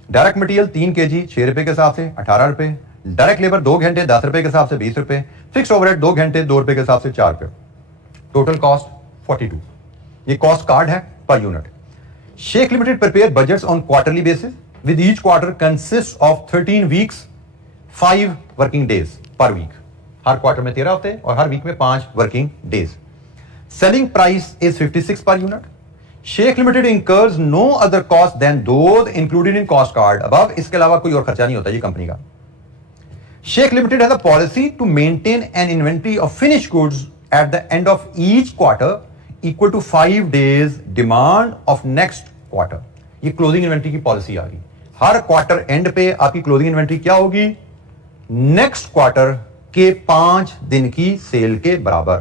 Direct material 3 kg 6 रुपए के हिसाब से 18 रुपए, डायरेक्ट लेबर 2 घंटे 10 रुपए के हिसाब से 20 रुपए, फिक्स ओवरहेड 2 घंटे 2 रुपए के हिसाब से 4 रुपए, टोटल कॉस्ट 42। ये कॉस्ट कार्ड है per unit. Sheikh limited prepare budgets on quarterly basis with each quarter consist of 13 weeks 5 working days per week. हर क्वार्टर में 13 हफ्ते और हर वीक में 5 working days. Selling price is 56 per unit. Sheikh limited incurs no other cost than those included in cost card above, इसके अलावा कोई और खर्चा नहीं होता ये कंपनी का। Sheikh limited has a policy to maintain an inventory of finish goods at the end of each quarter equal to 5 days demand of next quarter. ये क्लोजिंग इन्वेंट्री की पॉलिसी आ गई। हर क्वार्टर एंड पे आपकी क्लोजिंग इन्वेंट्री क्या होगी? नेक्स्ट क्वार्टर के 5 दिन की सेल के बराबर।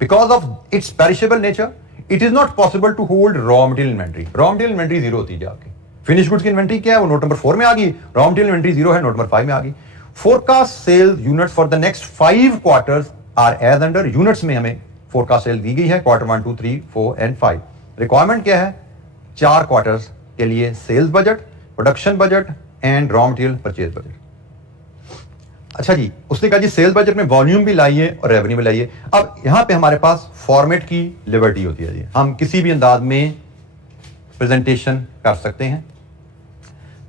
Because of its perishable nature it is not possible to hold raw material inventory. Raw material inventory zero होती है आपकी। फिनिश गुड्स की इन्वेंट्री क्या है? वो नोट नंबर 4 में आ गई। रॉ मटेरियल इन्वेंट्री जीरो है, नोट नंबर 5 में आ गई। Forecast sale units for the next 5 quarters are as under. Units में हमें फोरकास्ट सेल दी गई है क्वार्टर 1, 2, 3, 4 एंड 5। रिक्वायरमेंट क्या है? 4 क्वार्टर्स के लिए sales budget, production budget and raw material purchase budget. अच्छा जी, उसने कहा जी सेल्स बजट में वॉल्यूम भी लाइए और रेवेन्यू भी लाइए। अब यहां पे हमारे पास फॉर्मेट की लिबर्टी होती है जी, हम किसी भी अंदाज में प्रेजेंटेशन कर सकते हैं।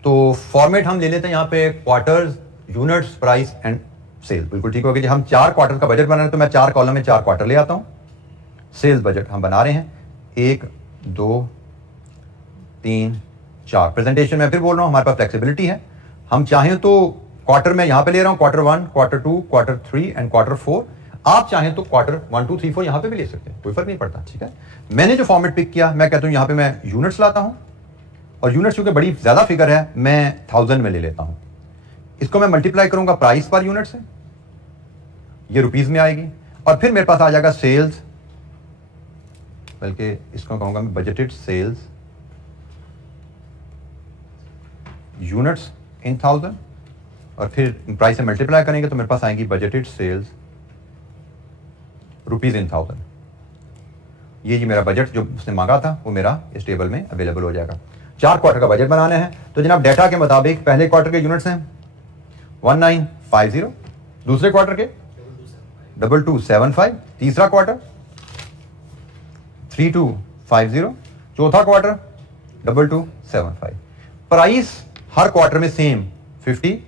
तो फॉर्मेट हम ले लेते हैं यहां पे quarters, units, price and sale. बिल्कुल ठीक हो गया जी। हम 4 क्वार्टर का बजट बना रहे हैं तो मैं 4 कॉलम में 4 क्वार्टर ले आता हूं। सेल्स बजट हम बना रहे हैं 1, 2, 3, 4। प्रेजेंटेशन में फिर बोल रहा हूं हमारे पास फ्लेक्सिबिलिटी है। हम चाहें तो क्वार्टर में यहां पे ले रहा हूं quarter 1, quarter 2, quarter 3 and quarter 4। आप चाहें तो क्वार्टर 1, 2, 3, 4 यहां पे भी ले सकते हैं, कोई फर्क नहीं पड़ता। ठीक है, मैंने जो फॉर्मेट पिक किया मैं कहता हूं यहां पे मैं यूनिट्स लाता हूं और यूनिट्स क्योंकि बड़ी ज्यादा फिगर है मैं 1000 में ले लेता हूं। इसको मैं मल्टीप्लाई करूंगा प्राइस पर यूनिट से, ये रुपीज में आएगी और फिर मेरे पास आ जाएगा सेल्स, बल्कि इसको कहूंगा मैं बजटेड सेल्स यूनिट्स इन 1000 और फिर प्राइस से मल्टीप्लाई करेंगे तो मेरे पास आएंगी बजटेड सेल्स रुपीज इन 1000। ये जी मेरा बजट जो उसने मांगा था वो मेरा इस टेबल में अवेलेबल हो जाएगा। 4 क्वार्टर का बजट बनाना है तो जनाब डेटा के मुताबिक पहले क्वार्टर के यूनिट्स हैं 1950, दूसरे क्वार्टर के 2275, तीसरा क्वार्टर 3250, चौथा क्वार्टर 2275। प्राइस हर क्वार्टर में same 56।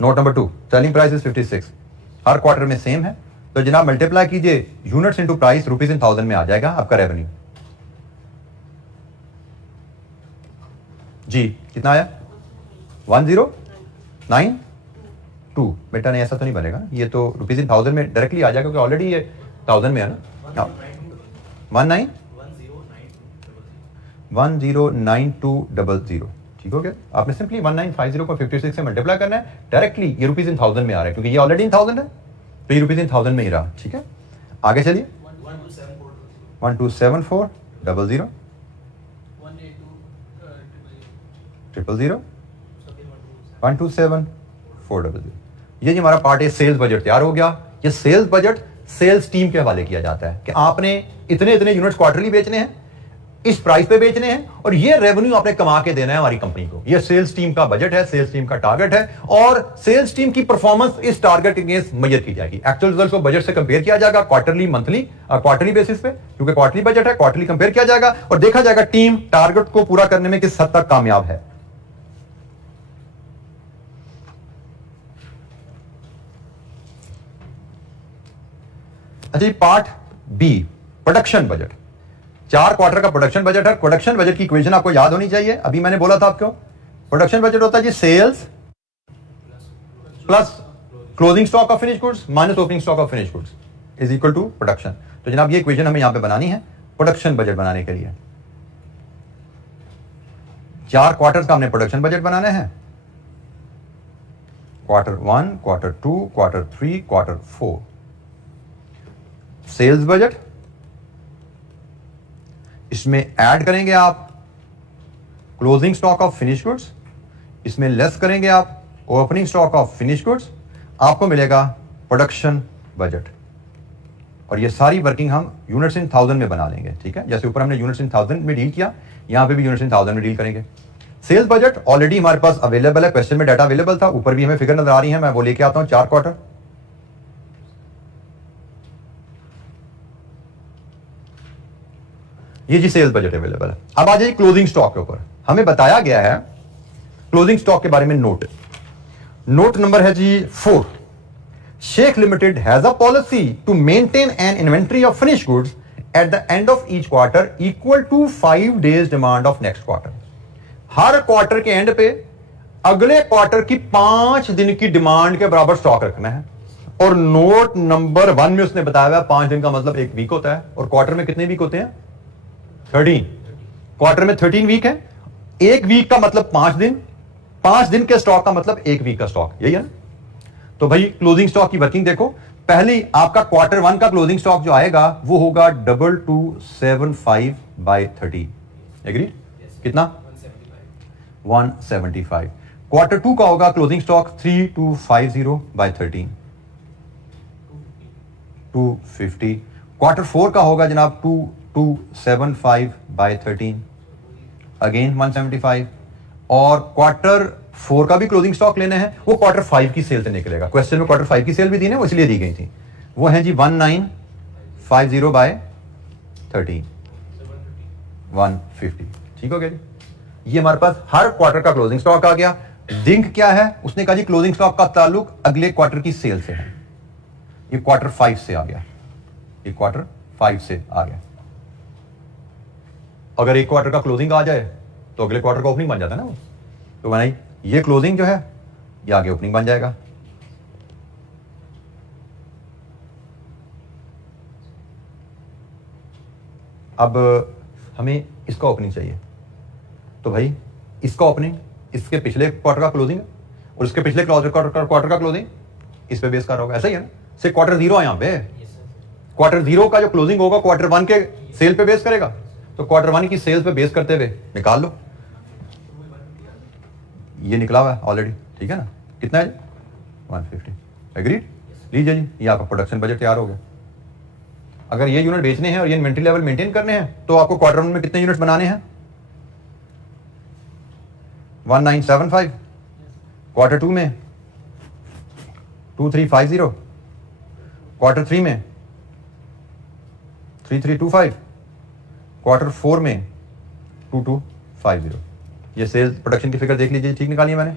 Note number 2, selling price is 56, her quarter में सेम है। तो जनाब मल्टीप्लाई कीजिए units into price, rupees in 1000 में आ जाएगा आपका रेवेन्यू। जी कितना आया? 1092। बेटा नहीं ऐसा तो नहीं बनेगा, ये तो रुपीज इन 1000 में डायरेक्टली आ जाएगा क्योंकि ऑलरेडी ये 1000 में है ना। 109200। ठीक हो गया। आपने सिंपली 1950 को 56 से मल्टीप्लाई करना है, डायरेक्टली ये रुपीज इन 1000 में आ रहा है क्योंकि ये ऑलरेडी इन 1000 है तो ये रुपीज इन 1000 में ही रहा। ठीक है, आगे चलिए। 127400, 000, 127400। ये जी हमारा पार्ट है। सेल्स बजट तैयार हो गया। ये सेल्स बजट सेल्स टीम के हवाले किया जाता है कि आपने इतने इतने यूनिट्स क्वार्टरली बेचने हैं, इस प्राइस पे बेचने हैं और ये रेवेन्यू आपने कमा के देना है हमारी कंपनी को। ये सेल्स टीम का बजट है, सेल्स टीम का टारगेट है और सेल्स टीम की परफॉर्मेंस इस टारगेट के अगेंस्ट मेजर की जाएगी। एक्चुअल रिजल्ट को बजट से कंपेयर किया जाएगा क्वार्टरली, मंथली, क्वार्टरली बेसिस पे, क्योंकि क्वार्टरली बजट है, क्वार्टरली कंपेयर किया जाएगा और देखा जाएगा टीम टारगेट को पूरा करने में किस हद तक कामयाब है। अच्छा, part B, production budget. 4 quarter का प्रोडक्शन बजट है। प्रोडक्शन बजट की इक्वेशन आपको याद होनी चाहिए। अभी मैंने बोला था आपको प्रोडक्शन बजट होता है जी sales plus closing stock of finish goods minus opening stock of finish goods is equal to production. तो जनाब ये इक्वेशन हमें यहां पे बनानी है प्रोडक्शन बजट बनाने के लिए। 4 क्वार्टर का हमने प्रोडक्शन बजट बनाना है, quarter 1, quarter 2, quarter 3, quarter 4। Sales budget, इसमें ऐड करेंगे आप closing stock of finish goods, इसमें लेस करेंगे आप opening stock of finish goods, आपको मिलेगा प्रोडक्शन बजट। और ये सारी वर्किंग हम यूनिट्स इन 1000 में बना लेंगे। ठीक है, जैसे ऊपर हमने यूनिट्स इन 1000 में डील किया, यहां पे भी यूनिट्स इन 1000 में डील करेंगे। सेल्स बजट ऑलरेडी हमारे पास अवेलेबल है, क्वेश्चन में डाटा अवेलेबल था, ऊपर भी हमें फिगर नजर आ रही है, मैं वो लेके आता हूं। 4 क्वार्टर, ये जी सेल्स बजट अवेलेबल है। अब आ जाइए क्लोजिंग स्टॉक के ऊपर। हमें बताया गया है क्लोजिंग स्टॉक के बारे में नोट नंबर है जी 4। Sheikh limited has a policy to maintain an inventory of finish goods at the end of each quarter equal to 5 days demand of next quarter. Her quarter के एंड पे अगले क्वार्टर की 5 दिन की डिमांड के बराबर स्टॉक रखना है। और नोट नंबर 1 में उसने बताया हुआ 5 दिन का मतलब 1 वीक होता है। और क्वार्टर में कितने वीक होते हैं? 13। क्वार्टर में 13 वीक है। 1 वीक का मतलब 5 दिन, 5 दिन के स्टॉक का मतलब 1 वीक का स्टॉक, यही है ना? तो भाई क्लोजिंग स्टॉक की वर्किंग देखो। पहले आपका क्वार्टर 1 का क्लोजिंग स्टॉक जो आएगा वो होगा 2275/30। एग्री? कितना? 175। क्वार्टर 2 का होगा क्लोजिंग स्टॉक 3250/13, 250। क्वार्टर 4 का होगा जनाब 2275/13, अगेन 175। और क्वार्टर 4 का भी क्लोजिंग स्टॉक लेना है, वो क्वार्टर 5 की सेल से निकलेगा। क्वेश्चन में क्वार्टर 5 की सेल भी दी है, वो इसलिए दी गई थी। वो है जी 1950/13, 150। ठीक हो गया जी? ये हमारे पास हर क्वार्टर का क्लोजिंग स्टॉक आ गया। लिंक क्या है? उसने कहा जी क्लोजिंग स्टॉक का ताल्लुक अगले क्वार्टर की सेल से है। ये क्वार्टर 5 से आ गया, ये क्वार्टर 5 से आ गया। अगर एक क्वार्टर का क्लोजिंग आ जाए तो अगले क्वार्टर का ओपनिंग बन जाता है ना वो। तो भाई ये क्लोजिंग जो है ये आगे ओपनिंग बन जाएगा। अब हमें इसका ओपनिंग चाहिए, तो भाई इसका ओपनिंग इसके पिछले क्वार्टर का क्लोजिंग और इसके पिछले क्वार्टर का क्लोजिंग इस पे बेस कर होगा। ऐसा ही है ना? सिर्फ क्वार्टर 0 है यहां पे। क्वार्टर 0 का जो क्लोजिंग होगा क्वार्टर 1 के सेल पे बेस करेगा, तो क्वार्टर 1 की सेल्स पे बेस करते हुए निकाल लो। ये निकला हुआ है ऑलरेडी, ठीक है ना? कितना है? 150। एग्रीड? लीजिए जी, ये आपका प्रोडक्शन बजट तैयार हो गया। अगर ये यूनिट बेचने हैं और ये इन्वेंटरी लेवल मेंटेन करने हैं तो आपको क्वार्टर 1 में कितने यूनिट्स बनाने हैं? 1975। क्वार्टर 2 में 2350, क्वार्टर 3 में 3325, क्वार्टर 4 में 2250। ये सेल्स प्रोडक्शन की फिगर देख लीजिए, ठीक निकाली है मैंने।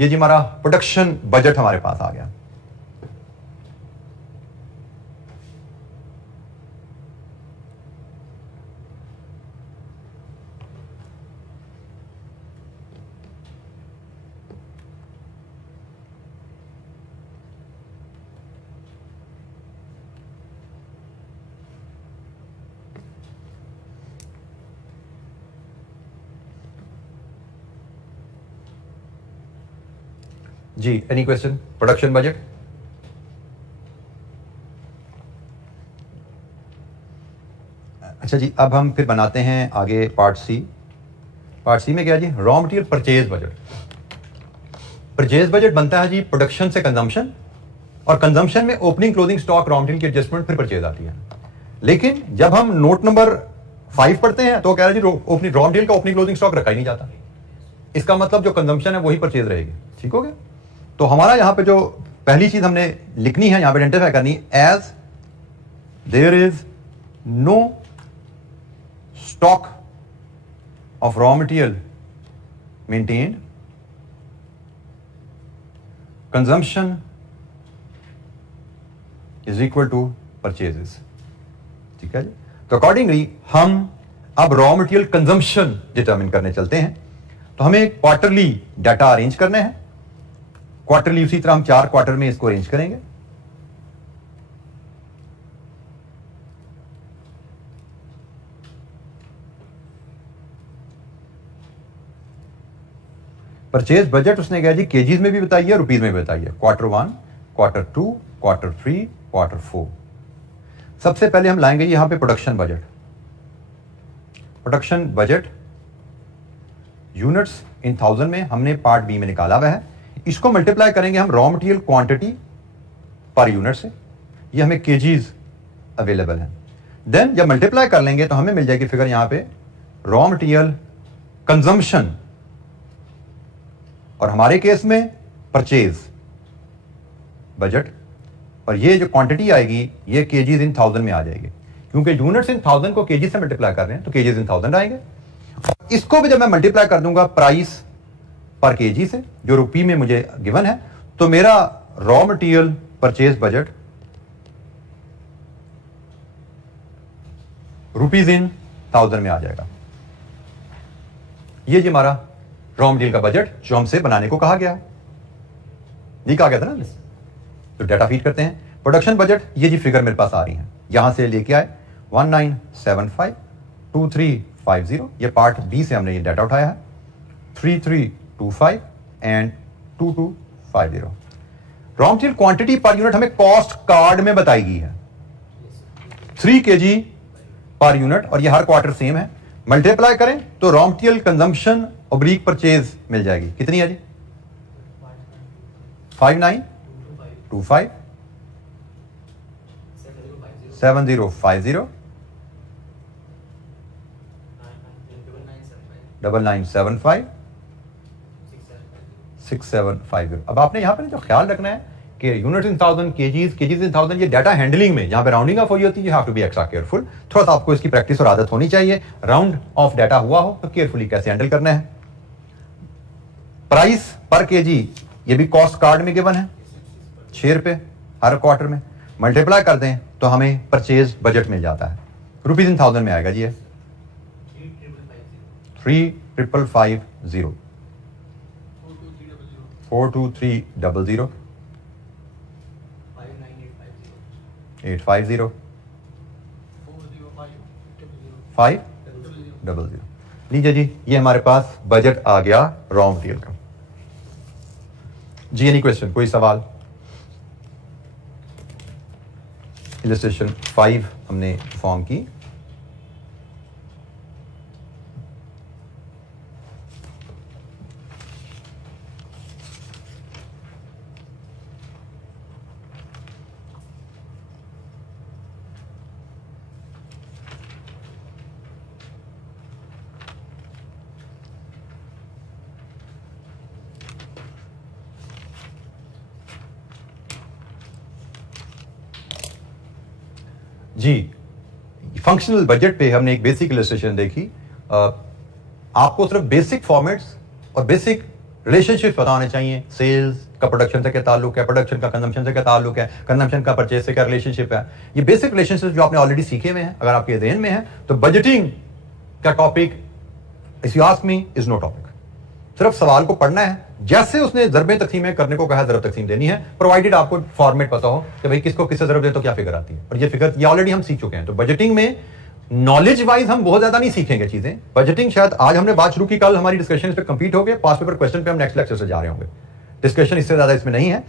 ये जी हमारा प्रोडक्शन बजट हमारे पास आ गया। जी, एनी क्वेश्चन? Production budget. अच्छा जी, अब हम फिर बनाते हैं आगे पार्ट सी। पार्ट सी में क्या जी? Raw material purchase budget. Purchase budget बनता है जी प्रोडक्शन से कंजम्पशन, और कंजम्पशन में opening closing stock raw material की एडजस्टमेंट, फिर परचेज आती है। लेकिन जब हम नोट नंबर 5 पढ़ते हैं तो कह रहा है जी ओपनिंग रॉ मटेरियल का ओपनिंग क्लोजिंग स्टॉक रखा ही नहीं जाता। इसका मतलब जो कंजम्पशन है वही परचेज रहेगी। ठीक हो गया? तो हमारा यहां पे जो पहली चीज हमने लिखनी है, यहां पे आइडेंटिफाई करनी, as there is no stock of raw material maintained, consumption is equal to purchases. ठीक है जी? तो अकॉर्डिंगली हम अब रॉ मटेरियल कंजम्पशन डिटरमिन करने चलते हैं। तो हमें क्वार्टरली डाटा अरेंज करने हैं। क्वार्टरली उसी तरह हम 4 क्वार्टर में इसको अरेंज करेंगे। परचेज बजट उसने कहा जी केजीज में भी बताइए, रुपीज में भी बताइए। Quarter 1, quarter 2, quarter 3, quarter 4। सबसे पहले हम लाएंगे यहां पे production budget. Production budget units in 1000 में हमने पार्ट बी में निकाला हुआ है। इसको मल्टीप्लाई करेंगे हम raw material quantity per unit से। ये हमें केजीज अवेलेबल है। देन जब मल्टीप्लाई कर लेंगे तो हमें मिल जाएगी फिगर यहां पे रॉ मटेरियल कंजम्पशन, और हमारे केस में परचेज बजट। और ये जो क्वांटिटी आएगी ये केजीज इन 1000 में आ जाएगी, क्योंकि यूनिट्स इन 1000 को केजी से मल्टीप्लाई कर रहे हैं तो केजीज इन 1000 आएंगे। इसको भी जब मैं मल्टीप्लाई कर दूंगा प्राइस पर केजी से, जो रुपी में मुझे गिवन है, तो मेरा raw material purchase budget rupees in 1000 में आ जाएगा। ये जी हमारा रॉ मटेरियल का बजट जो हमसे बनाने को कहा गया, ये कहा गया था ना। तो डाटा फीड करते हैं। प्रोडक्शन बजट, ये जी फिगर मेरे पास आ रही है, यहां से लेके आए 1975 2350, ये पार्ट बी से हमने ये डाटा उठाया है, 3325 and 2250। Raw material quantity per unit हमें कॉस्ट कार्ड में बताई गई है 3 kg पर यूनिट, और ये हर क्वार्टर सेम है। मल्टीप्लाई करें तो raw material consumption oblique purchase मिल जाएगी, कितनी है जी? 5925 7050 9975 6750। अब आपने यहां पर जो ख्याल रखना है कि यूनिट इन 1000, केजीज इन 1000, ये डाटा हैंडलिंग में जहां पे राउंडिंग ऑफ हुई होती है, you have to be extra careful. थोड़ा सा आपको इसकी प्रैक्टिस और आदत होनी चाहिए। राउंड ऑफ डाटा हुआ हो तो केयरफुली कैसे हैंडल करना है। प्राइस पर केजी, ये भी कॉस्ट कार्ड में गिवन है 6 रुपए हर क्वार्टर में। मल्टीप्लाई कर दें तो हमें परचेज बजट मिल जाता है, रुपीज इन 1000 में आएगा जी, 3550 42300 850 500। लीजिए जी, ये हमारे पास बजट आ गया रॉ मटेरियल का। जी एनी क्वेश्चन, कोई सवाल? इलस्ट्रेशन 5 हमने फॉर्म की। जी, फंक्शनल बजट पे हमने एक बेसिक इलस्ट्रेशन देखी। आपको सिर्फ बेसिक फॉर्मेट्स और बेसिक रिलेशनशिप पता होने चाहिए। सेल्स का प्रोडक्शन से क्या ताल्लुक है, प्रोडक्शन का कंजम्पशन से क्या ताल्लुक है, कंजम्पशन का परचेज से क्या रिलेशनशिप है। ये बेसिक रिलेशनशिप जो आपने ऑलरेडी सीखे हुए हैं, अगर आपके ज़हन में है तो बजटिंग का topic if you ask me is no topic. सिर्फ सवाल को पढ़ना है, जैसे उसने ज़रबें तकसीमें करने को कहा ज़रब तकसीम देनी है, प्रोवाइडेड आपको फॉर्मेट पता हो कि भाई किसको किससे ज़रब दे तो क्या फिगर आती है। और ये फिगर ये ऑलरेडी हम सीख चुके हैं। तो बजटिंग में नॉलेज वाइज हम बहुत ज्यादा नहीं सीखेंगे चीजें। बजटिंग शायद आज हमने बात शुरू की, कल हमारी डिस्कशन इस पे कंप्लीट हो गए, पास पेपर क्वेश्चन पे हम नेक्स्ट लेक्चर से जा रहे होंगे। डिस्कशन इससे ज्यादा इसमें नहीं है।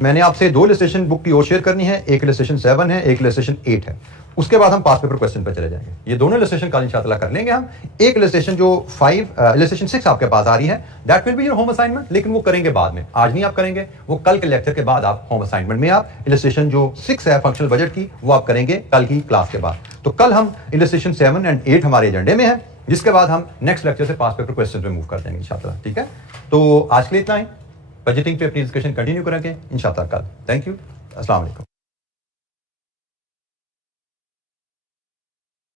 मैंने आपसे 2 इलस्ट्रेशन बुक की और शेयर करनी है, एक इलस्ट्रेशन 7 है, एक इलस्ट्रेशन 8 है। उसके बाद हम पास पेपर क्वेश्चन पे चले जाएंगे। ये दोनों इलस्ट्रेशन कल इंशाअल्लाह कर लेंगे हम। एक इलस्ट्रेशन जो इलस्ट्रेशन 6 आपके पास आ रही है, that will be your home assignment, लेकिन वो करेंगे बाद में, आज नहीं आप करेंगे, वो कल के लेक्चर के बाद आप होम असाइनमेंट में आप इलस्ट्रेशन जो 6 है फंक्शनल बजट की, वो आप करेंगे कल की क्लास के बाद। तो कल हम इलस्ट्रेशन 7 एंड 8 हमारे एजेंडे में है, जिसके बाद हम नेक्स्ट लेक्चर से पास पेपर क्वेश्चन पे मूव कर देंगे इंशाअल्लाह। ठीक है, तो आज के लिए इतना ही। बजटिंग पे अपनी डिस्कशन कंटिन्यू करेंगे इंशाअल्लाह कल। थैंक यू, अस्सलाम वालेकुम।